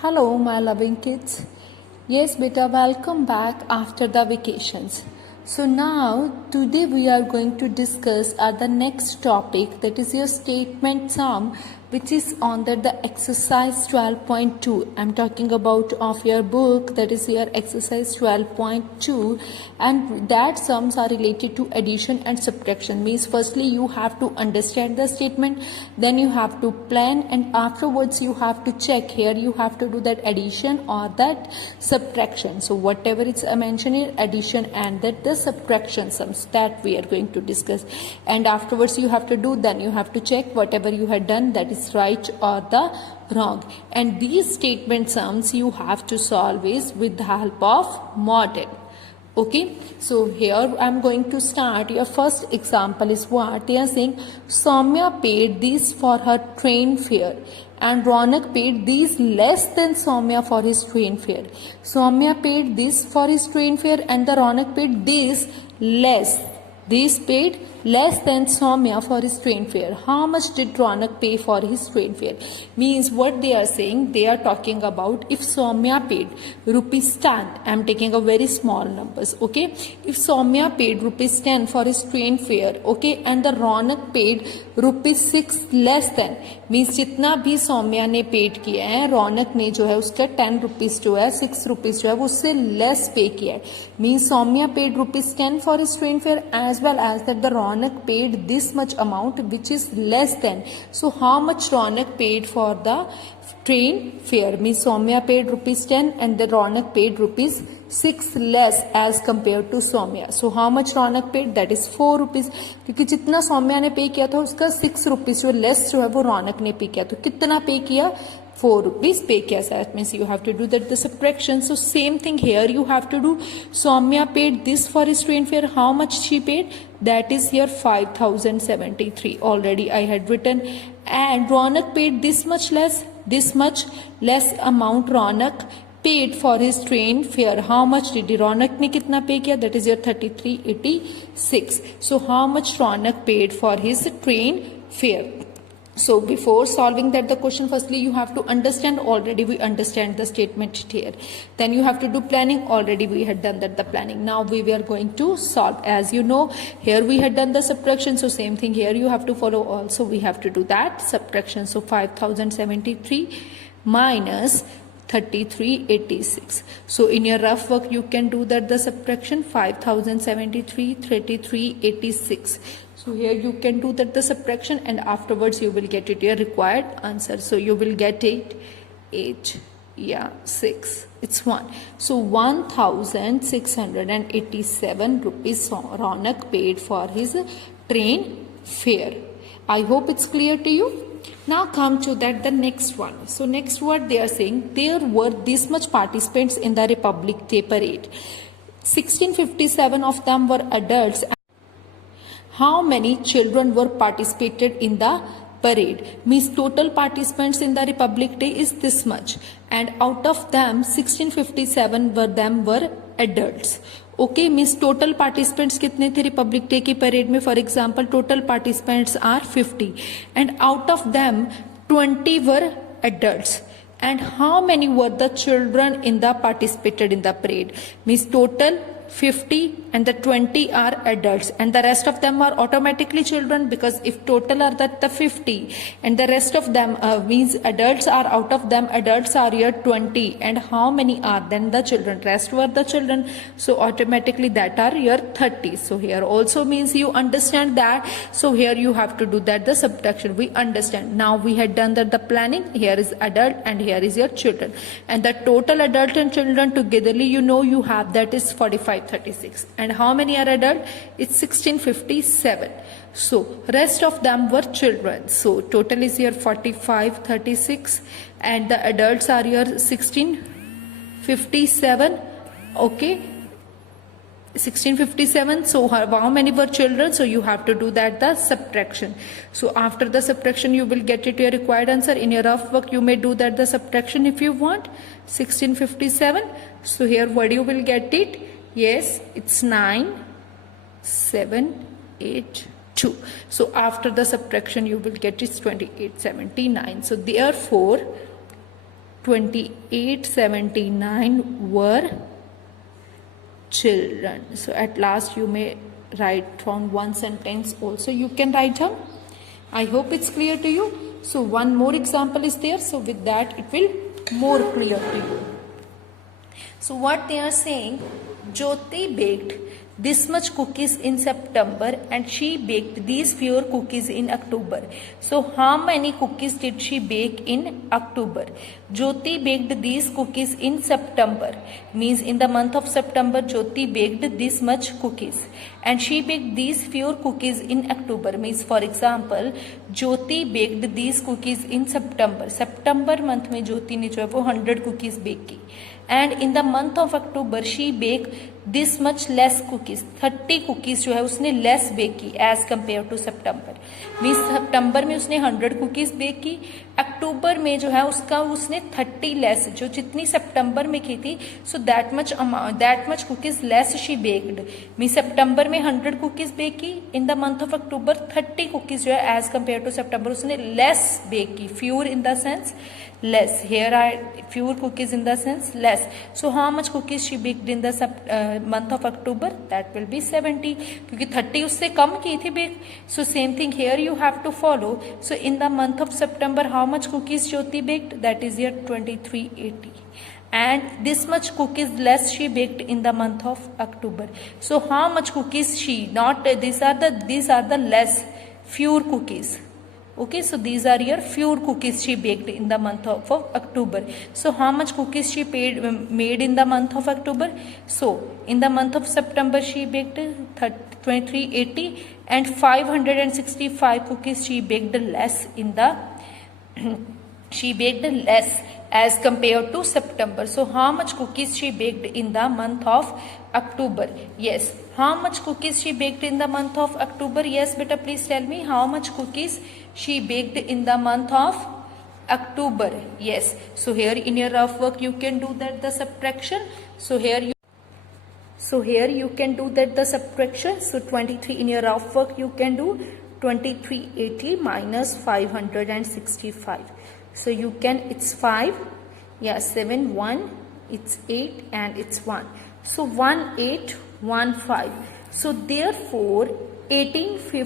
Hello, my loving kids. Yes, beta, welcome back after the vacations. So now, today we are going to discuss the next topic, that is your statement sum, which is on the exercise 12.2. I'm talking about of your book, that is your exercise 12.2, and that sums are related to addition and subtraction. Means firstly you have to understand the statement, then you have to plan, and afterwards you have to check. Here you have to do that addition or that subtraction. So whatever it's mentioned in addition and that the subtraction sums, that we are going to discuss, and afterwards you have to do, then you have to check whatever you had done, that is right or the wrong. And these statement sums you have to solve is with the help of model. Okay, so here I'm going to start. Your first example is what they are saying: Soumya paid this for her train fare and Ronak paid these less than Soumya for his train fare. Soumya paid this for his train fare and the Ronak paid this less. This paid less than Soumya for his train fare. How much did Ronak pay for his train fare? Means what they are saying, they are talking about if Soumya paid rupees 10, I am taking a very small numbers, okay. If Soumya paid rupees 10 for his train fare, okay, and the Ronak paid rupees 6 less than, means जितना भी सौम्या ने paid किया है, रौनक ने जो है उसका 10 rupees जो है 6 रुपीज जो है वो उससे लेस पे किया है. Means Saumya paid rupees 10 for his train fare as well as that the Raunak paid this much amount which is less than. So how much Raunak paid for the train fare? Means Soumya paid rupees 10 and the Ronak paid rupees 6 less as compared to Soumya. So how much Ronak paid? That is 4 rupees. क्योंकि जितना सौम्या ने पे किया था उसका 6 rupees जो less जो है वो रौनक ने पे किया. तो कितना पे किया? 4 rupees pay kiya. That means you have to do that the subtraction. So same thing here you have to do. Soumya paid this for his train fare. How much she paid? That is here 5073. Already I had written. And Ronak paid this much less amount Ronak paid for his train fare. How much did Ronak ne kitna pay kiya? That is your 3386. So how much Ronak paid for his train fare? So before solving that the question, firstly you have to understand. Already we understand the statement here. Then you have to do planning. Already we had done that the planning. Now we are going to solve. As you know, here we had done the subtraction. So same thing here you have to follow. Also we have to do that subtraction. So 5073 minus 3386. So in your rough work you can do that the subtraction. 5073 3386. So here you can do that the subtraction and afterwards you will get it your required answer. So you will get it 8, yeah, 6, it's 1. So 1687 rupees Ronak paid for his train fare. I hope it's clear to you. Now come to that the next one. So next what they are saying, there were this much participants in the Republic Day parade. 1657 of them were adults. How many children were participated in the parade? Means total participants in the Republic Day is this much, and out of them 1657 were adults. Okay, means total participants कितने थे Republic Day की parade में? For example, total participants are 50, and out of them 20 were adults. And how many were the children in the participated in the parade? Means total 50 and the 20 are adults and the rest of them are automatically children, because if total are that the 50 and the rest of them means adults are, out of them adults are here 20, and how many are then the children? Rest were the children, so automatically that are here 30. So here also means you understand that. So here you have to do that the subtraction. We understand. Now we had done that the planning. Here is adult and here is your children, and the total adult and children togetherly you know you have that is 4536. And how many are adult? It's 1657. So rest of them were children. So total is here 4536 and the adults are here 1657. Okay, 1657. So how many were children? So you have to do that the subtraction. So after the subtraction you will get it your required answer. In your rough work you may do that the subtraction if you want. 1657. So here what you will get it? Yes, it's 9782. So after the subtraction you will get it 2879. So therefore 2879 were children. So at last you may write from one sentence also you can write down. I hope it's clear to you. So one more example is there, so with that it will more clear to you. So what they are saying, Jyoti baked this much cookies in September and she baked these fewer cookies in October. So how many cookies did she bake in October? Jyoti baked these cookies in September, means in the month of September Jyoti baked this much cookies, and she baked these fewer cookies in October, means for example Jyoti baked these cookies in September. September month में ज्योति ने जो है वो 100 cookies bake की, and in the month of October she baked this much less cookies, 30 cookies जो है उसने less bake की as compared to September. Means सितंबर में उसने 100 cookies bake की, अक्टूबर में जो है उसका उसने 30 less, जो जितनी सितंबर में की थी, so that much cookies less she baked. Means सितंबर में 100 cookies bake की, in the month of October 30 cookies जो है as compared to September उसने less bake की, fewer in the sense less. Here are fewer cookies in the sense less. So how much cookies she baked in the month of October? That will be 70, क्योंकि 30 उससे कम की थी bake. So same thing here you have to follow. So in the month of September how much cookies Jyoti baked? That is here 2380. And this much cookies less she baked in the month of October. So how much cookies she, not these are the less, fewer cookies. Okay, so these are your fewer cookies she baked in the month of October. So how much cookies she made in the month of October? So in the month of September she baked 2380, and 565 cookies she baked less in the she baked less as compared to September. So how much cookies she baked in the month of October? Yes, how much cookies she baked in the month of October? Yes beta, please tell me how much cookies she baked in the month of October. Yes, so here in your rough work you can do that the subtraction. So here you can do that the subtraction. So 23 in your rough work you can do 2380 minus 565. So you can, it's 5, yeah, 7, 1, it's 8 and it's 1. So 1815. So therefore 1815